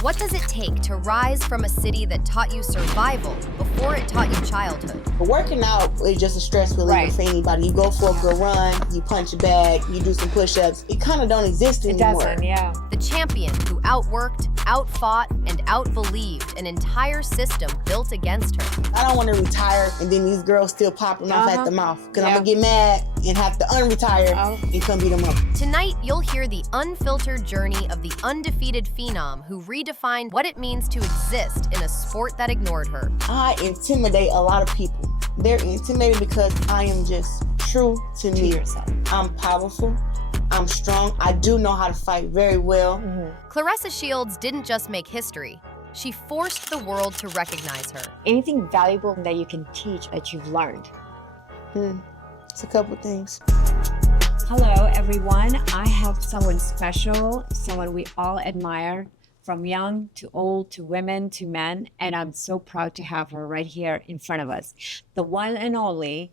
What does it take to rise from a city that taught you survival before it taught you childhood? Working out is just a stress reliever for anybody. You go for a good run, you punch a bag, you do some push-ups. It kind of don't exist anymore. It doesn't, yeah. The champion who outworked, outfought, and outbelieved an entire system built against her. I don't want to retire and then these girls still popping off at the mouth, because I'm going to get mad and have to unretire and come beat them up. Tonight, you'll hear the unfiltered journey of the undefeated phenom who redefined what it means to exist in a sport that ignored her. I intimidate a lot of people. They're intimidated because I am just true to me. Yourself. I'm powerful. I'm strong. I do know how to fight very well. Claressa Shields didn't just make history. She forced the world to recognize her. Anything valuable that you can teach that you've learned? It's a couple things. Hello, everyone. I have someone special, someone we all admire, from young to old to women to men, and I'm so proud to have her right here in front of us. The one and only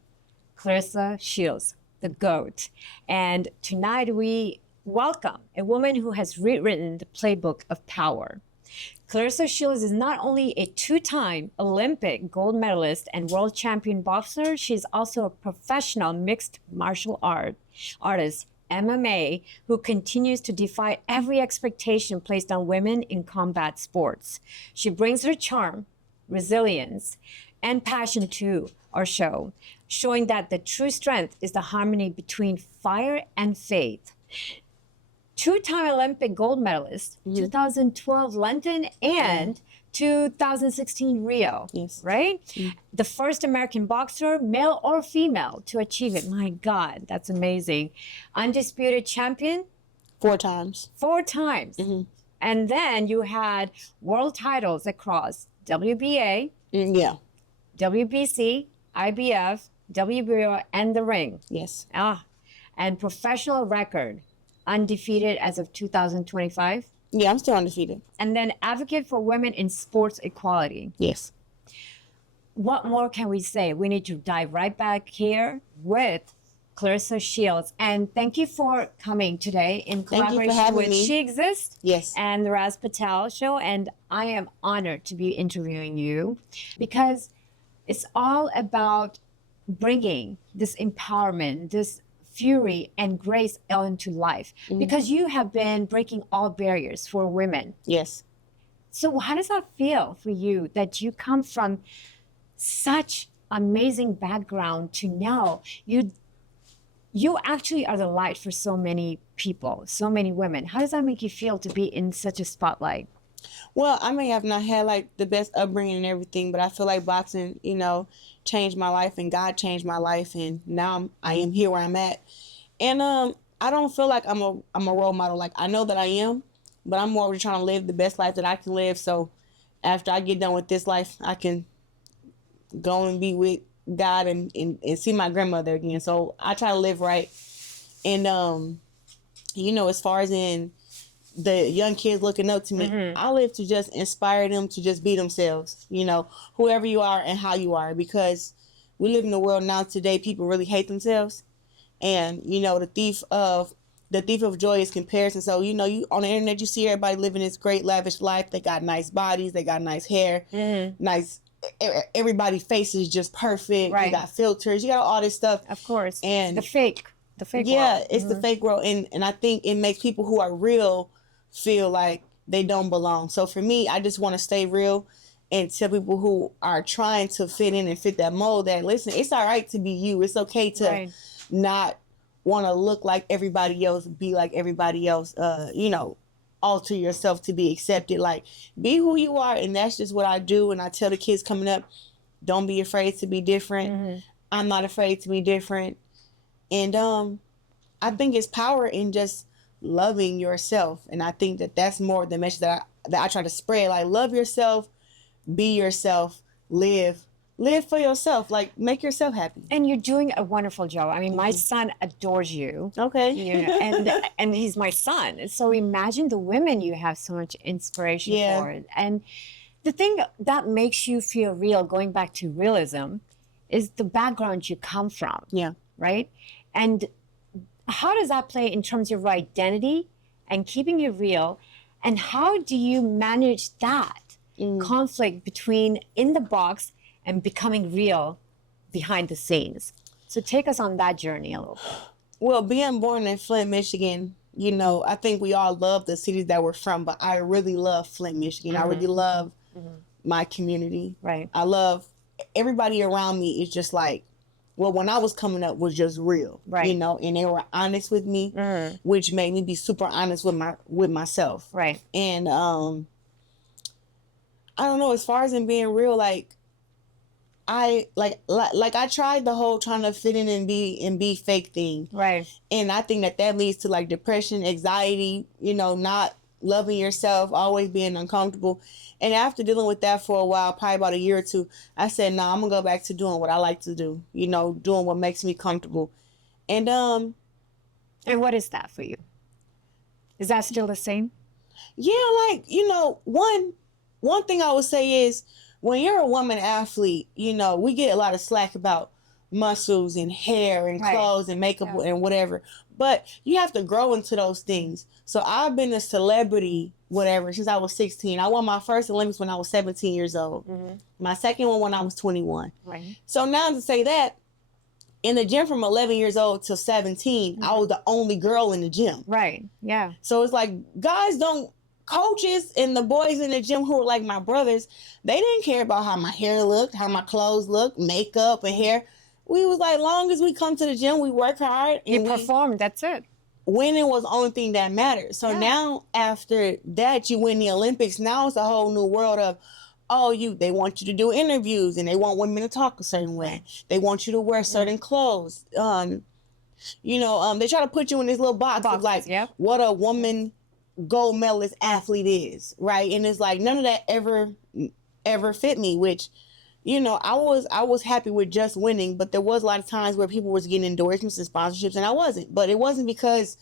Claressa Shields, the GOAT. And tonight we welcome a woman who has rewritten the playbook of power. Claressa Shields is not only a two-time Olympic gold medalist and world champion boxer, she's also a professional mixed martial artist, MMA, who continues to defy every expectation placed on women in combat sports. She brings her charm, resilience, and passion to our show, showing that the true strength is the harmony between fire and faith. Two-time Olympic gold medalist, 2012 London and 2016 Rio, right? The first American boxer, male or female, to achieve it. My God, that's amazing. Undisputed champion? 4 times. 4 times. And then you had world titles across WBA, WBC, IBF, WBO, and the ring. Yes. And professional record, undefeated as of 2025. Yeah, I'm still undefeated. And then advocate for women in sports equality. Yes. What more can we say? We need to dive right back here with Claressa Shields. And thank you for coming today in collaboration with She Exists and the Raz Patel Show. And I am honored to be interviewing you because it's all about bringing this empowerment, this fury and grace into life, because you have been breaking all barriers for women. Yes. So how does that feel for you that you come from such amazing background to now you actually are the light for so many people, so many women? How does that make you feel to be in such a spotlight? Well, I may have not had like the best upbringing and everything, but I feel like boxing, changed my life, and God changed my life, and now I am here where I'm at. And I don't feel like I'm a role model. Like, I know that I am, but I'm more trying to live the best life that I can live. So after I get done with this life, I can go and be with God and see my grandmother again. So I try to live right. And as far as in the young kids looking up to me, I live to just inspire them to just be themselves, whoever you are and how you are, because we live in a world now today, people really hate themselves. And, the thief of joy is comparison. So, you on the internet, you see everybody living this great lavish life. They got nice bodies, they got nice hair, everybody's face is just perfect. You got filters, you got all this stuff. Of course. And the fake world. It's the fake world. And I think it makes people who are real feel like they don't belong. So for me, I just want to stay real and tell people who are trying to fit in and fit that mold that, listen, it's all right to be you. It's okay to not want to look like everybody else, be like everybody else, alter yourself to be accepted. Like, be who you are. And that's just what I do. And I tell the kids coming up, don't be afraid to be different. I'm not afraid to be different. And I think it's power in just loving yourself. And I think that that's more the message that I try to spread. Like, love yourself, be yourself, live for yourself, like, make yourself happy. And you're doing a wonderful job. I mean, my son adores you. Okay. And he's my son. So imagine the women you have so much inspiration for. And the thing that makes you feel real, going back to realism, is the background you come from. Right? And how does that play in terms of your identity and keeping it real? And how do you manage that conflict between in the box and becoming real behind the scenes? So take us on that journey a little bit. Well, being born in Flint, Michigan, you know, I think we all love the cities that we're from, but I really love Flint, Michigan. I really love my community. Right. I love everybody around me is just like, well, when I was coming up was just real, Right. you know, and they were honest with me, which made me be super honest with myself. Right. And I don't know, as far as in being real, like I tried the whole trying to fit in and be fake thing. Right. And I think that leads to like depression, anxiety, you know, not loving yourself, always being uncomfortable. And after dealing with that for a while, probably about a year or two, I said, no, I'm gonna go back to doing what I like to do, you know, doing what makes me comfortable. And what is that for you? Is that still the same? yeah, like, you know, one thing I would say is when you're a woman athlete, you know, we get a lot of slack about muscles and hair and Right. clothes and makeup and whatever. But you have to grow into those things. So I've been a celebrity, whatever, since I was 16. I won my first Olympics when I was 17 years old. My second one when I was 21. Right. So now to say that, in the gym from 11 years old till 17, I was the only girl in the gym. Right. Yeah. So it's like coaches and the boys in the gym who were like my brothers, they didn't care about how my hair looked, how my clothes looked, makeup and hair. We was like, long as we come to the gym, we work hard. And You performed. That's it. winning was the only thing that mattered. So now after that, you win the Olympics. Now it's a whole new world of, they want you to do interviews and they want women to talk a certain way. They want you to wear certain clothes. They try to put you in this little box of like what a woman gold medalist athlete is, right? And it's like none of that ever fit me, which, you know, I was happy with just winning, but there was a lot of times where people was getting endorsements and sponsorships and I wasn't. But it wasn't because,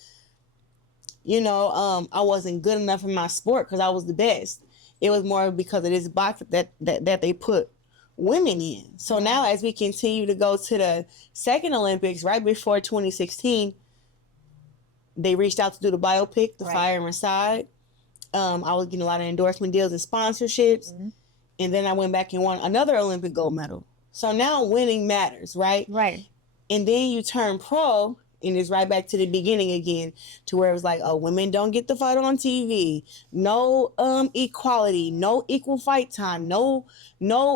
I wasn't good enough in my sport because I was the best. It was more because of this box that they put women in. So now as we continue to go to the second Olympics, right before 2016, they reached out to do the biopic, The Fire Inside. I was getting a lot of endorsement deals and sponsorships. And then I went back and won another Olympic gold medal. So now winning matters, right? Right. And then you turn pro and it's right back to the beginning again to where it was like, women don't get to fight on TV. No equality, no equal fight time, no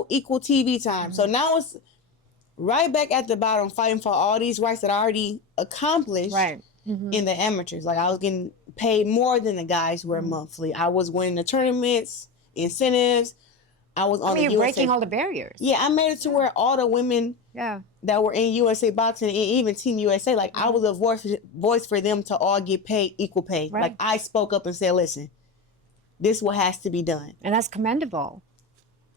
equal TV time. So now it's right back at the bottom fighting for all these rights that I already accomplished in the amateurs. Like I was getting paid more than the guys were monthly. I was winning the tournaments, incentives. I was on the you're USA. breaking all the barriers. Yeah, I made it to where all the women that were in USA Boxing and even Team USA, like I was a voice for them to all get paid equal pay. Right. Like I spoke up and said, listen, this is what has to be done. And that's commendable.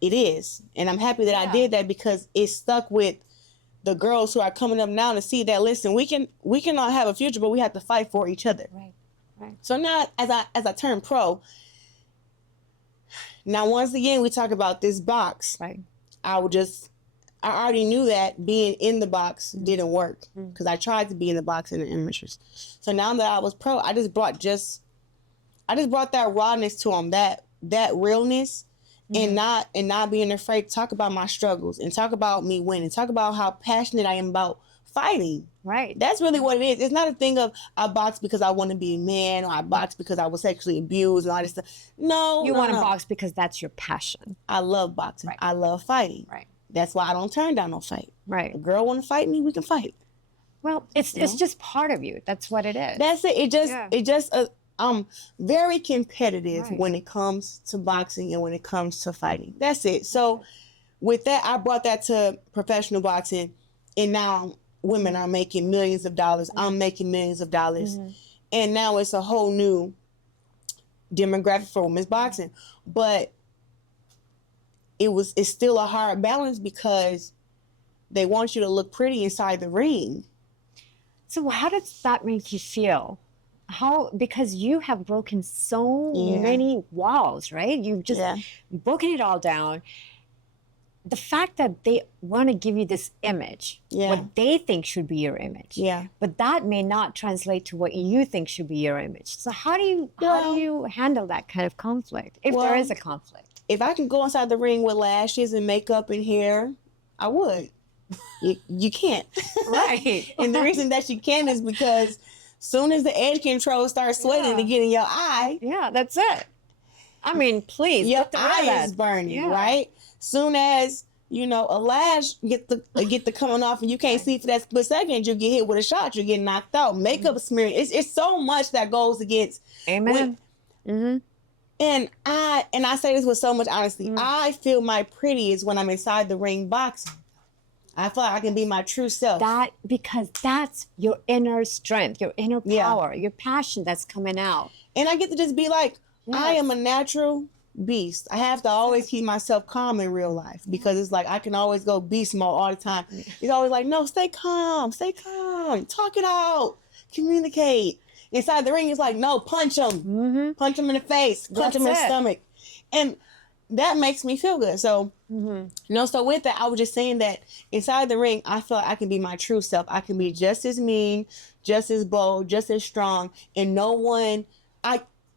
It is. And I'm happy that I did that because it stuck with the girls who are coming up now to see that, listen, we can all have a future, but we have to fight for each other. Right. So now as I turn pro, now once again we talk about this box. Right. I already knew that being in the box didn't work because I tried to be in the box in the amateurs. So now that I was pro, I just brought that rawness to them, that realness, and not being afraid to talk about my struggles and talk about me winning, talk about how passionate I am about fighting. Right. That's really what it is. It's not a thing of I box because I want to be a man or I box because I was sexually abused and all this stuff. No, You want to box because that's your passion. I love boxing. Right. I love fighting. Right. That's why I don't turn down no fight. Right. If a girl want to fight me, we can fight. Well, it's just part of you. That's what it is. That's it. I'm very competitive when it comes to boxing and when it comes to fighting. That's it. So with that, I brought that to professional boxing, and now women are making millions of dollars. I'm making millions of dollars. And now it's a whole new demographic for women's boxing. But it's still a hard balance because they want you to look pretty inside the ring. So how does that make you feel? Because you have broken so many walls, right? You've just broken it all down. the fact that they want to give you this image, Yeah. what they think should be your image, Yeah. but that may not translate to what you think should be your image. So how do you handle that kind of conflict, if there is a conflict? If I can go inside the ring with lashes and makeup and hair, I would. You can't. Right. And the reason that you can't is because soon as the edge control starts sweating to get in your eye, Yeah, that's it. I mean, please. your get rid of eye that. is burning, Yeah. right? Soon as a lash get the coming off and you can't see for that split second, you get hit with a shot, you get knocked out. Makeup smearing, it's so much that goes against. Amen. And I say this with so much honesty. I feel my prettiest when I'm inside the ring boxing. I feel like I can be my true self. Because that's your inner strength, your inner power, your passion that's coming out. And I get to just be like, I am a natural beast. I have to always keep myself calm in real life because it's like I can always go beast mode all the time. It's always like, no, stay calm, talk it out, communicate. Inside the ring, it's like, no, punch him, punch him in the face, punch him in the stomach. And that makes me feel good. So, so with that, I was just saying that inside the ring, I feel like I can be my true self. I can be just as mean, just as bold, just as strong, and no one,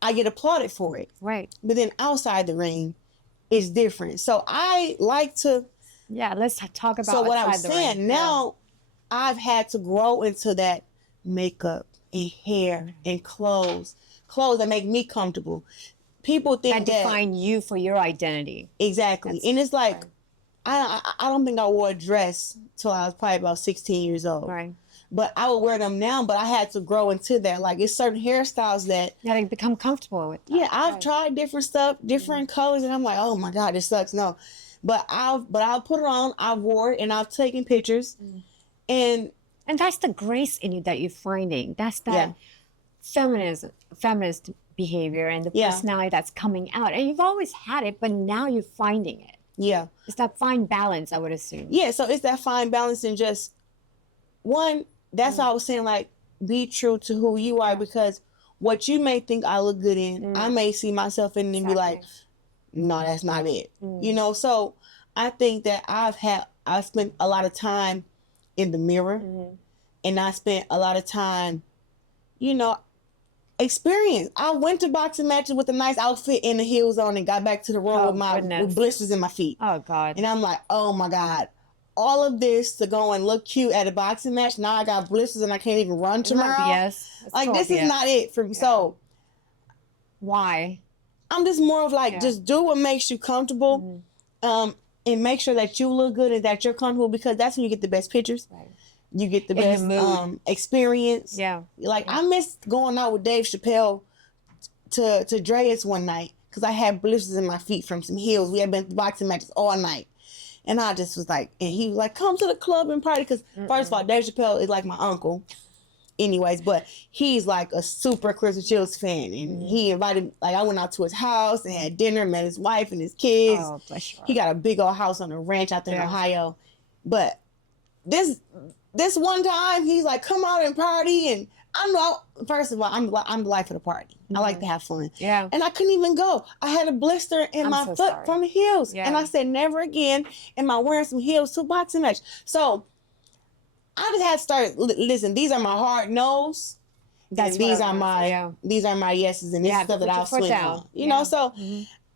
I get applauded for it. Right. But then outside the ring is different. So I like to. Yeah, let's talk about. So what I'm outside the saying ring. now, I've had to grow into that makeup and hair and clothes that make me comfortable. People think that define you for your identity. Exactly. And it's like, I don't think I wore a dress till I was probably about 16 years old. Right. But I would wear them now, but I had to grow into that. Like, it's certain hairstyles that... Yeah, they become comfortable with that. Yeah, I've tried different stuff, different colors, and I'm like, oh my God, this sucks. No. But I'll put it on, I've wore it, and I've taken pictures. And that's the grace in you that you're finding. That's that feminist behavior and the personality that's coming out. And you've always had it, but now you're finding it. Yeah. It's that fine balance, I would assume. Yeah, so it's that fine balance and just, one, that's how I was saying, like, be true to who you are, because what you may think I look good in, I may see myself in and be like, no, that's not it. So I think that I spent a lot of time in the mirror, and I spent a lot of time, experience. I went to boxing matches with a nice outfit and the heels on and got back to the room with blisters in my feet. Oh, God. And I'm like, oh, my God. All of this to go and look cute at a boxing match. Now I got blisters and I can't even run tomorrow. Yes. Like, this is not it for me. So why? I'm just more of like, just do what makes you comfortable, and make sure that you look good and that you're comfortable, because that's when you get the best pictures. Right. You get the best experience. Yeah. Like, I missed going out with Dave Chappelle to Dreas one night because I had blisters in my feet from some heels. We had been to boxing matches all night. And I just was like, and he was like, come to the club and party. Because first of all, Dave Chappelle is like my uncle. Anyways, but he's like a super Claressa Shields fan. And he invited, like, I went out to his house and had dinner, met his wife and his kids. Oh, bless you. He got a big old house on a ranch out there in Ohio. But this one time, he's like, come out and party. And I know, first of all, I'm the life of the party. I like to have fun. Yeah. And I couldn't even go. I had a blister in my foot from the heels. Yeah. And I said, never again am I wearing some heels to a boxing match. So I just had to start, listen, these are my hard no's. These are my yeses, and this is stuff that I'll swing on. You know, so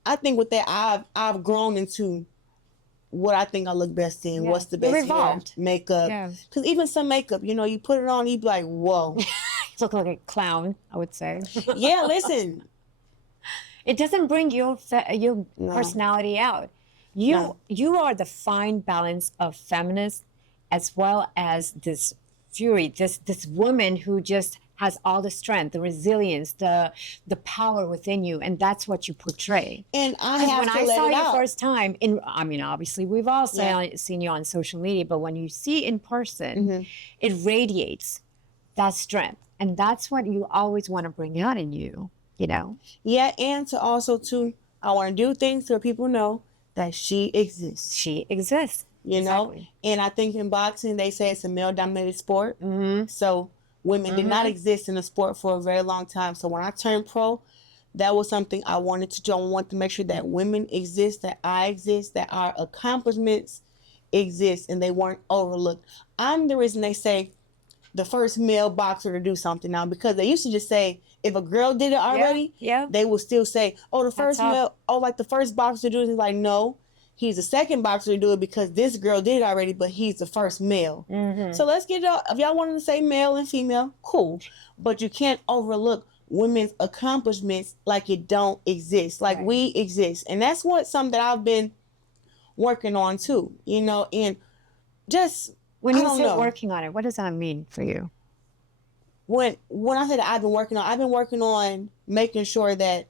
I think with that, I've grown into what I think I look best in, what's the best hair, makeup. Because even some makeup, you put it on, you be like, whoa. You look like a clown, I would say. Yeah, listen. It doesn't bring your personality out. You are the fine balance of feminist as well as this fury, this woman who just has all the strength, the resilience, the power within you, and that's what you portray. And I have when to I let saw it you out. first time, obviously we've all seen you on social media, but when you see in person, it radiates that strength, and that's what you always want to bring out in you. Yeah, and to also I want to do things so people know that she exists. She exists. Exactly. And I think in boxing they say it's a male-dominated sport. So women did not exist in the sport for a very long time. So when I turned pro, that was something I wanted to do. I want to make sure that women exist, that I exist, that our accomplishments exist, and they weren't overlooked. I'm the reason they say the first male boxer to do something now, because they used to just say if a girl did it already, they would still say, oh, the first male, oh, like the first boxer to do it. It's like, no, he's the second boxer to do it because this girl did it already, but he's the first male. So let's get y'all, if y'all wanted to say male and female, cool. But you can't overlook women's accomplishments like it don't exist, like we exist. And that's something that I've been working on too, you know, and just, when you say working on it, what does that mean for you? When I said I've been working on making sure that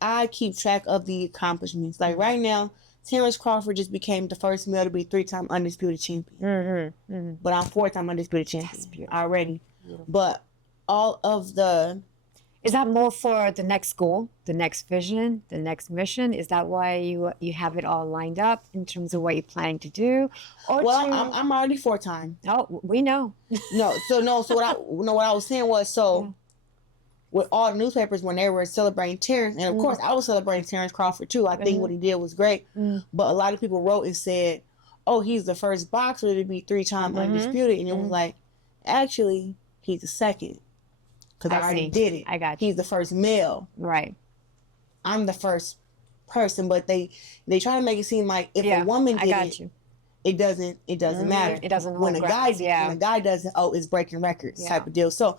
I keep track of the accomplishments. Like right now, Terrence Crawford just became the first male to be 3-time undisputed champion. But I'm 4-time undisputed champion already. But all of the... Is that more for the next goal, the next vision, the next mission? Is that why you have it all lined up in terms of what you're planning to do? Or I'm already 4-time. Oh, we know. So what I was saying was, with all the newspapers when they were celebrating Terrence, and of course I was celebrating Terrence Crawford too. I think what he did was great. But a lot of people wrote and said, oh, he's the first boxer to be 3-time undisputed. And it was like, actually, he's the second. Because I already did it. I got you. He's the first male. Right. I'm the first person, but they try to make it seem like if a woman did it doesn't matter. It doesn't when a guy when a guy does it, oh, it's breaking records type of deal. So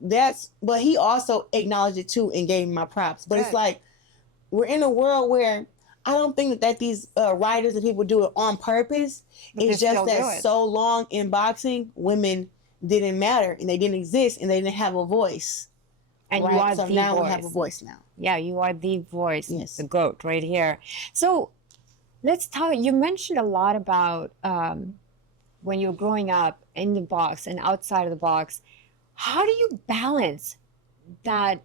but he also acknowledged it too and gave me my props. But it's like we're in a world where I don't think that these writers and people do it on purpose. It's just that so long in boxing, women didn't matter and they didn't exist and they didn't have a voice. And you are the now voice. We have a voice now. Yeah, you are the voice. Yes. The GOAT right here. So let's talk. You mentioned a lot about when you're growing up in the box and outside of the box. How do you balance that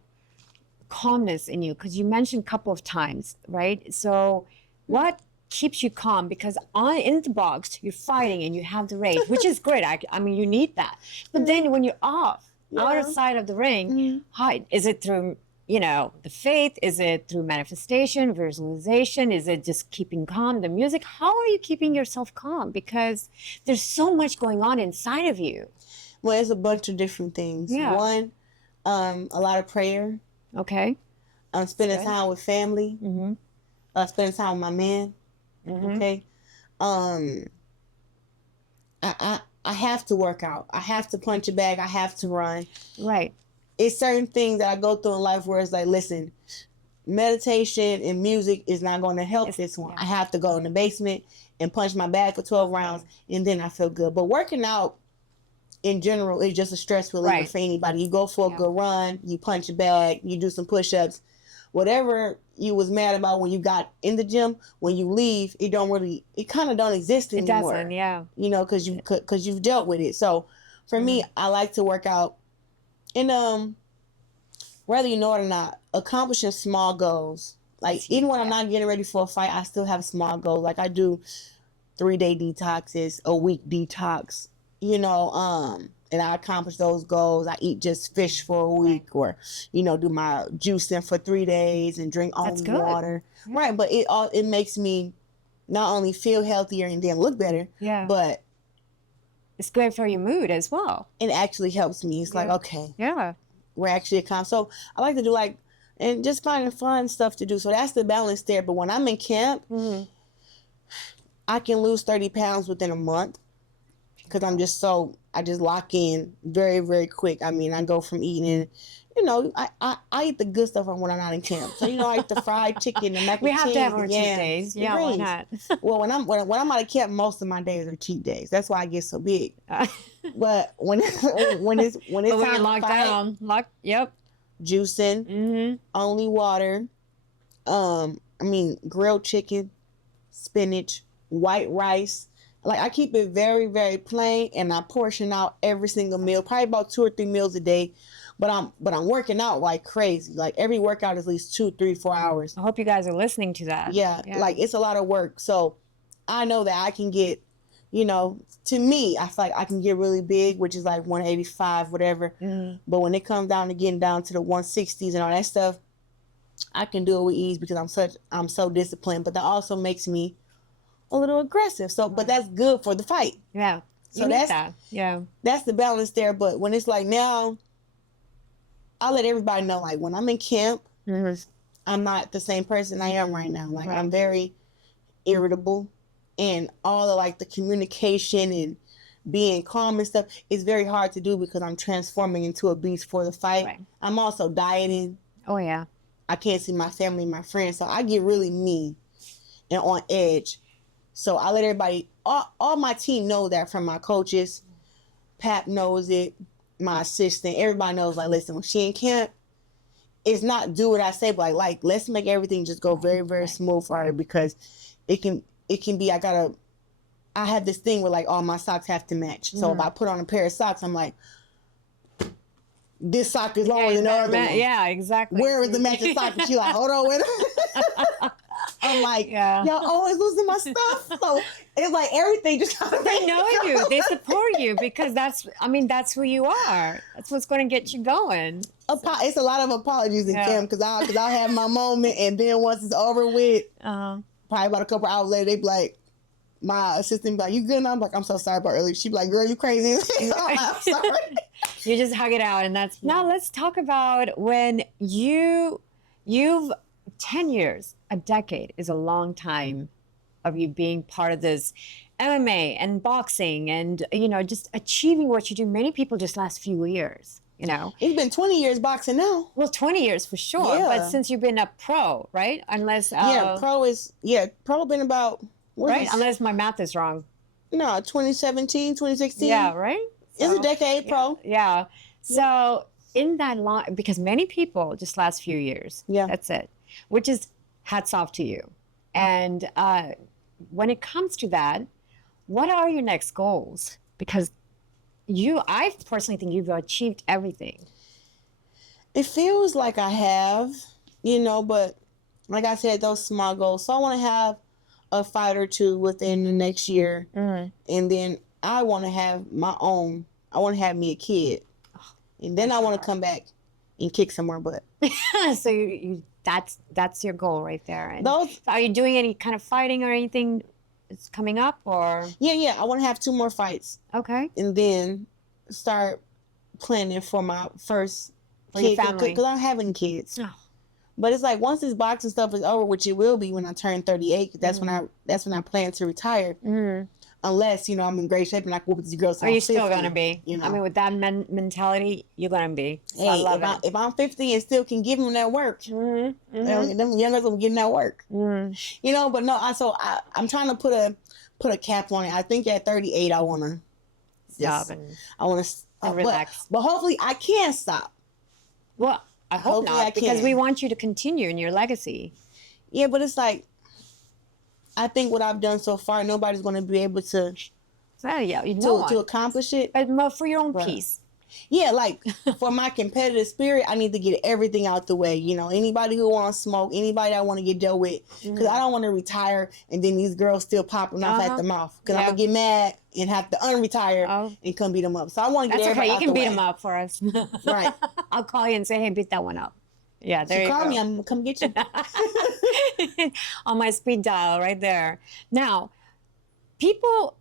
calmness in you? Because you mentioned a couple of times, right? So what keeps you calm? Because in the box, you're fighting and you have the rage, which is great. I mean, you need that. But then when you're outside of the ring, how, is it through, the faith? Is it through manifestation, visualization? Is it just keeping calm, the music? How are you keeping yourself calm? Because there's so much going on inside of you. Well, it's a bunch of different things. Yeah. One, a lot of prayer. Okay. Spending time with family. Spending time with my man. Okay. I have to work out. I have to punch a bag. I have to run. Right. It's certain things that I go through in life where it's like, listen, meditation and music is not going to help this one. I have to go in the basement and punch my bag for 12 rounds and then I feel good. But working out in general is just a stress reliever for anybody. You go for a good run, you punch a bag, you do some push-ups. Whatever you was mad about when you got in the gym, when you leave, it kind of don't exist anymore. It doesn't, because you've dealt with it. So for me, I like to work out and whether you know it or not, accomplishing small goals. Like even when I'm not getting ready for a fight, I still have small goals. Like I do 3-day detoxes, a week detox, and I accomplish those goals. I eat just fish for a week or, do my juicing for 3 days and drink only water. Right. But it makes me not only feel healthier and then look better, but it's good for your mood as well. It actually helps me. It's like, okay. Yeah. We're actually accomplished. So I like to do and just finding fun stuff to do. So that's the balance there. But when I'm in camp, I can lose 30 pounds within a month because I just lock in very, very quick. I mean, I go from eating, I eat the good stuff when I'm not in camp. So, I eat the fried chicken, the mac and cheese. We have to have our cheat days. Yeah, why not? Well, when I'm out of camp, most of my days are cheat days. That's why I get so big. But when it's time to locked fight, down, juicing, only water, grilled chicken, spinach, white rice. Like I keep it very, very plain and I portion out every single meal, probably about 2 or 3 meals a day. But I'm working out like crazy. Like every workout is at least 2, 3, 4 hours. I hope you guys are listening to that. Yeah. Like it's a lot of work. So I know that I can get, to me, I feel like I can get really big, which is like 185, whatever. But when it comes down to getting down to the 160s and all that stuff, I can do it with ease because I'm so disciplined, but that also makes me a little aggressive. So, but that's good for the fight. Yeah. So You need that's that. Yeah. that's the balance there. But when it's like now, I let everybody know, like when I'm in camp, I'm not the same person I am right now. Like I'm very irritable, and all of like the communication and being calm and stuff is very hard to do because I'm transforming into a beast for the fight. Right. I'm also dieting. Oh, yeah. I can't see my family and my friends, so I get really mean and on edge. So I let everybody, all my team know that, from my coaches. Pap knows it, my assistant, everybody knows, like, listen, when she in camp, it's not do what I say, but like let's make everything just go very, very smooth for her, because it can be, I have this thing where like all my socks have to match. So if I put on a pair of socks, I'm like, this sock is longer than the other one. Yeah, exactly. Where is the matching sock? And she like, hold on, wait a minute. I'm like, y'all always losing my stuff. So it's like everything just kind of. They know you. They support you because that's who you are. That's what's going to get you going. It's a lot of apologies in camp because I'll have my moment, and then once it's over with, probably about a couple hours later, they be like, my assistant be like, you good? And I'm like, I'm so sorry about earlier. She be like, girl, you crazy. I'm sorry. You just hug it out, and that's. Now let's talk about when you've 10 years, a decade is a long time of you being part of this MMA and boxing and, just achieving what you do. Many people just last few years, It's been 20 years boxing now. Well, 20 years for sure. Yeah. But since you've been a pro, right? Unless. Pro been about. Right? Unless my math is wrong. No, 2017, 2016. Yeah, right? It's a decade pro. Yeah. So in that long, because many people just last few years. Yeah. That's it. Which is hats off to you. And when it comes to that, what are your next goals? Because I personally think you've achieved everything. It feels like I have, but like I said, those small goals. So I want to have a fight or two within the next year. And then I want to have my own. I want to have me a kid. And then I want to come back and kick some more butt. So you that's your goal right there. And those, are you doing any kind of fighting or anything that's coming up, or? Yeah. I want to have 2 more fights. Okay. And then start planning for my first kid. Because I don't have any kids. Oh. But it's like once this boxing stuff is over, which it will be when I turn 38. That's when I plan to retire. Unless I'm in great shape and I can whoop these girls. Are you still gonna be? I mean, with that mentality, you're gonna be. So I love it. If I'm 50 and still can give them that work, them youngers will get that work. But no. I'm trying to put a cap on it. I think at 38, I wanna stop I wanna relax. But hopefully, I can stop. Well, I hope not, because we want you to continue in your legacy. Yeah, but it's like, I think what I've done so far, nobody's going to be able to to accomplish it. But for your own peace. Yeah, like for my competitive spirit, I need to get everything out the way. Anybody who wants to smoke, anybody I want to get dealt with, because I don't want to retire and then these girls still popping off at the mouth. Because I'm going to get mad and have to unretire and come beat them up. So I want to get everybody out the way. You can beat them up for us. Right. I'll call you and say, hey, beat that one up. Yeah, there you go. Call me, I'm going to come get you. On my speed dial right there. Now, people,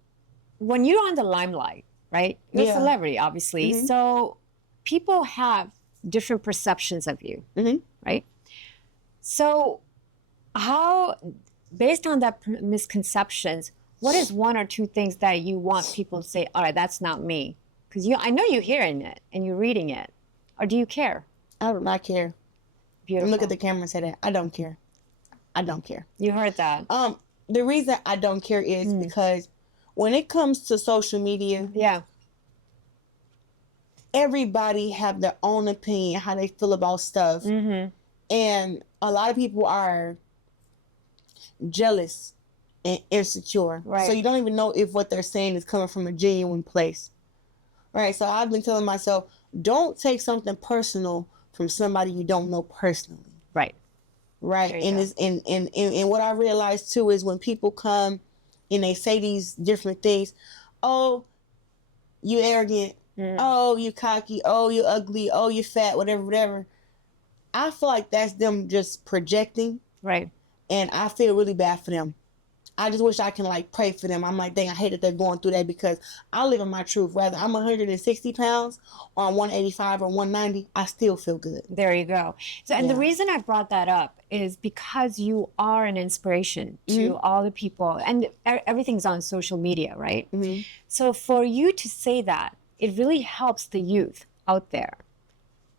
when you're on the limelight, right? You're a celebrity, obviously. So people have different perceptions of you, right? So based on that misconceptions, what is 1 or 2 things that you want people to say, all right, that's not me? Because I know you're hearing it and you're reading it. Or do you care? I do not care. Beautiful. Look at the camera and say that. I don't care. I don't care. You heard that. The reason I don't care is because when it comes to social media, everybody have their own opinion, how they feel about stuff. And a lot of people are jealous and insecure. Right. So you don't even know if what they're saying is coming from a genuine place. Right. So I've been telling myself, don't take something personal from somebody you don't know personally. Right. Right. And what I realized too is when people come and they say these different things, oh, you arrogant, oh, you cocky, oh, you ugly, oh, you fat, whatever. I feel like that's them just projecting, Right. and I feel really bad for them. I just wish I can like pray for them. I'm like, dang, I hate that they're going through that, because I live in my truth. Whether I'm 160 pounds or I'm 185 or 190, I still feel good. There you go. So, and the Yeah. reason I brought that up is because you are an inspiration to all the people, and everything's on social media, right? So for you to say that, it really helps the youth out there,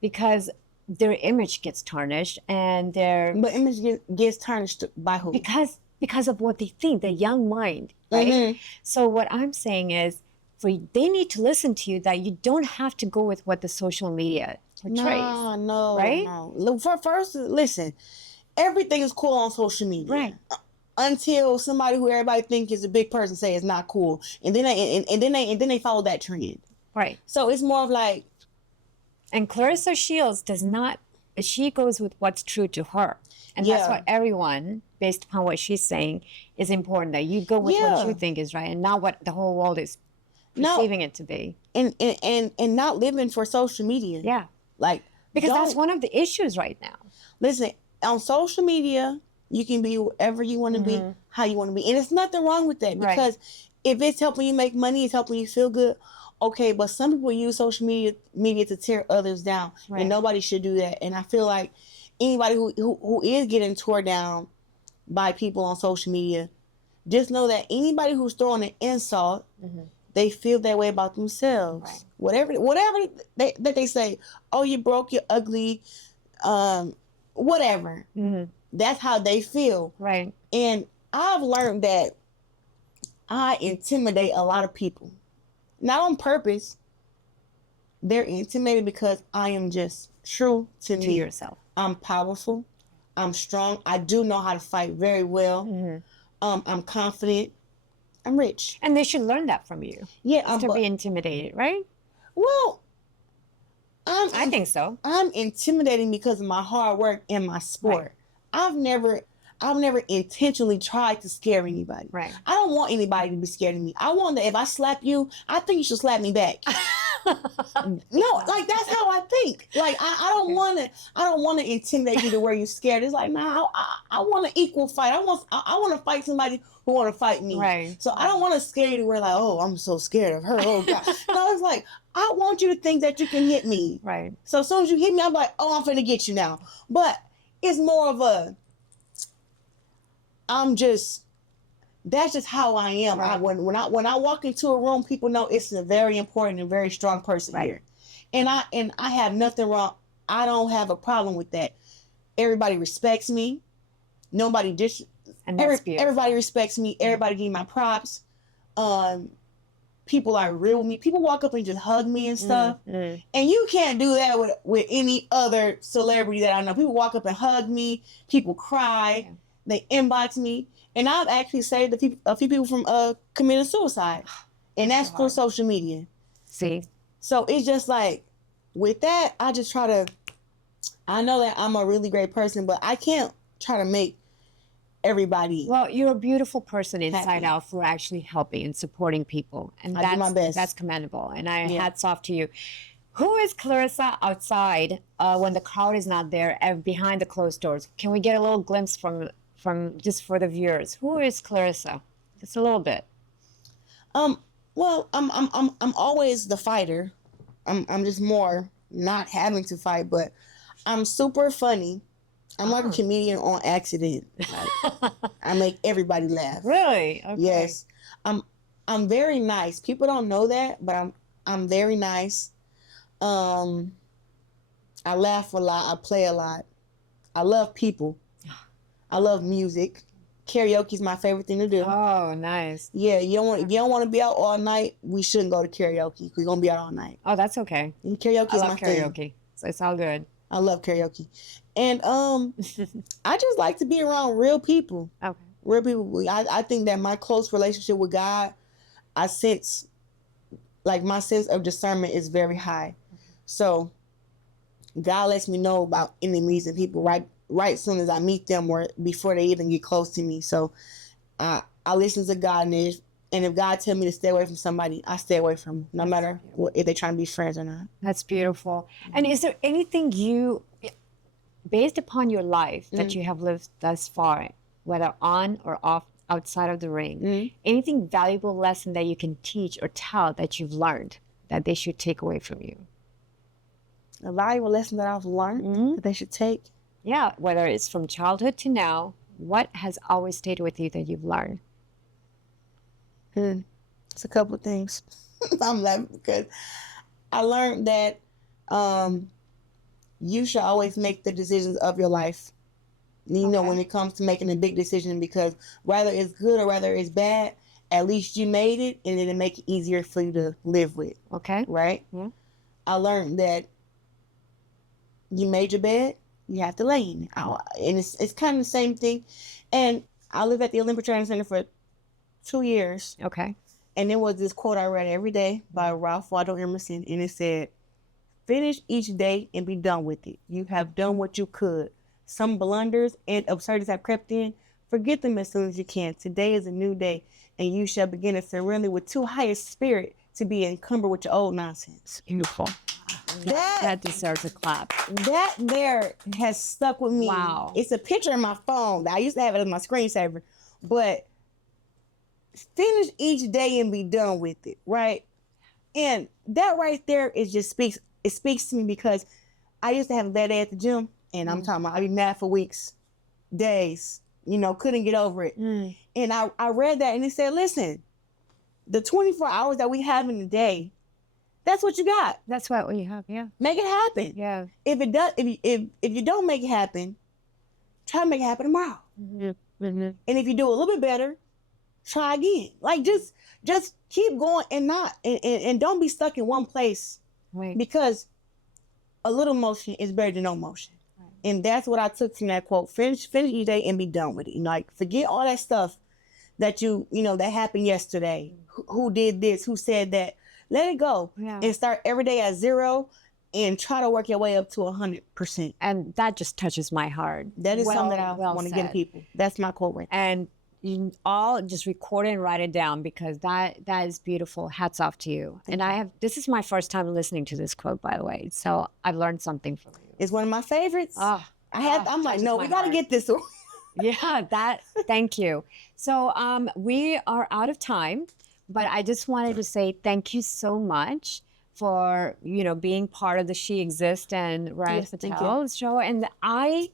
because their image gets tarnished, and their But image gets tarnished by who? because of what they think, the young mind, right? So what I'm saying is, they need to listen to you, that you don't have to go with what the social media portrays. No, right? no. Look, first, listen, everything is cool on social media. Right. Until somebody who everybody think is a big person say it's not cool, and then they follow that trend. Right. So it's more of like, and Claressa Shields does not, she goes with what's true to her. And that's what everyone, based upon what she's saying, is important, that you go with what you think is right, and not what the whole world is perceiving it to be. And not living for social media. Yeah. Like, because that's one of the issues right now. Listen, on social media, you can be whoever you want to be, how you want to be. And there's nothing wrong with that, because if it's helping you make money, it's helping you feel good, okay, but some people use social media to tear others down, and nobody should do that. And I feel like anybody who is getting tore down by people on social media, just know that anybody who's throwing an insult, they feel that way about themselves. Right. Whatever they say, oh, you're broke, you're ugly, whatever. That's how they feel. Right. And I've learned that I intimidate a lot of people. Not on purpose. They're intimidated because I am just true to me. Yourself. I'm powerful. I'm strong. I do know how to fight very well. I'm confident. I'm rich. And they should learn that from you. Yeah. To be intimidated, right? Well, I think so. I'm intimidating because of my hard work and my sport. Right. I've never intentionally tried to scare anybody. Right. I don't want anybody to be scared of me. I want that if I slap you, I think you should slap me back. No, like that's how I think. Like I don't want to intimidate you to where you're scared. It's like, nah, I want an equal fight. I want to fight somebody who want to fight me. Right. So I don't want to scare you to where like, oh, I'm so scared of her. Oh God. No, it's like, I want you to think that you can hit me. Right. So as soon as you hit me, I'm like, oh, I'm finna get you now. But it's more of a, that's just how I am. Right. When I walk into a room, people know it's a very important and very strong person here. And I have nothing wrong. I don't have a problem with that. Everybody respects me. Nobody everybody respects me. Everybody give me my props. People are real with me. People walk up and just hug me and stuff. And you can't do that with any other celebrity that I know. People walk up and hug me. People cry. Yeah. They inbox me. And I've actually saved a few people from committing suicide. And that's for social media. See? So it's just like, with that, I just try to, I know that I'm a really great person, but I can't try to make everybody. Well, you're a beautiful person inside out for actually helping and supporting people. And I do my best. That's commendable. And hats off to you. Who is Claressa outside when the crowd is not there and behind the closed doors? Can we get a little glimpse from just for the viewers? Who is Claressa? Just a little bit. Well, I'm always the fighter. I'm just more not having to fight, but I'm super funny. I'm like a comedian on accident. I make everybody laugh. Really? Okay. Yes. I'm very nice. People don't know that, but I'm very nice. I laugh a lot. I play a lot. I love people. I love music. Karaoke is my favorite thing to do. Oh, nice. Yeah, if you don't want to be out all night, we shouldn't go to karaoke. We're gonna be out all night. Oh, that's okay. And karaoke is my karaoke. thing. So it's all good. I love karaoke, and I just like to be around real people. Okay. Real people. I think that my close relationship with God, I sense, like my sense of discernment is very high. So God lets me know about enemies and people right soon as I meet them or before they even get close to me. So I listen to God, and if God tell me to stay away from somebody, I stay away from them, no matter if they're trying to be friends or not. That's beautiful. And is there anything based upon your life that you have lived thus far, whether on or off outside of the ring, anything valuable lesson that you can teach or tell that you've learned that they should take away from you? A valuable lesson that I've learned that they should take. Yeah, whether it's from childhood to now, what has always stayed with you that you've learned? It's a couple of things. I'm laughing because I learned that you should always make the decisions of your life. You know, when it comes to making a big decision, because whether it's good or whether it's bad, at least you made it, and it'll make it easier for you to live with. Okay. Right? Yeah. I learned that you made your bed, you have to lay in it. And it's kind of the same thing. And I lived at the Olympic Training Center for 2 years. Okay. And there was this quote I read every day by Ralph Waldo Emerson, and it said, "Finish each day and be done with it. You have done what you could. Some blunders and absurdities have crept in. Forget them as soon as you can. Today is a new day, and you shall begin to surrender with too high a spirit to be encumbered with your old nonsense." Beautiful. That deserves a clap. That there has stuck with me. Wow. It's a picture in my phone. I used to have it as my screensaver. But finish each day and be done with it, right? And that right there is just speaks to me, because I used to have a bad day at the gym, and I'm talking about I'd be mad for weeks, days, couldn't get over it. And I read that, and it said, listen, the 24 hours that we have in the day, that's what you got. That's what you have, yeah. Make it happen. Yeah. If you don't make it happen, try to make it happen tomorrow. And if you do a little bit better, try again. Like just keep going and don't be stuck in one place. Right. Because a little motion is better than no motion. Right. And that's what I took from that quote. Finish each day and be done with it. Like, forget all that stuff that that happened yesterday. Who did this? Who said that? Let it go. Yeah. And start every day at 0 and try to work your way up to 100%. And that just touches my heart. That is something that I want to give people. That's my quote right there. And you all just record it and write it down, because that is beautiful. Hats off to you. This is my first time listening to this quote, by the way. So I've learned something from you. It's one of my favorites. I'm like, no, we got to get this one. Yeah, thank you. So we are out of time, but I just wanted to say thank you so much for, being part of the She Exists and Rise Patel show. And I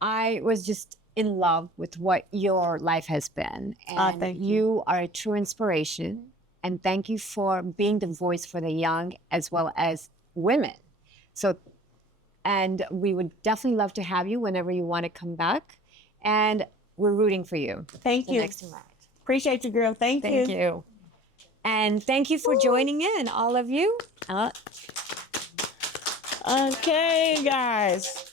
was just in love with what your life has been. And thank you. You are a true inspiration. And thank you for being the voice for the young as well as women. And we would definitely love to have you whenever you want to come back. And we're rooting for you. Thank you. Next time. Appreciate you, girl. Thank you. Thank you. And thank you for joining in, all of you. Okay, guys.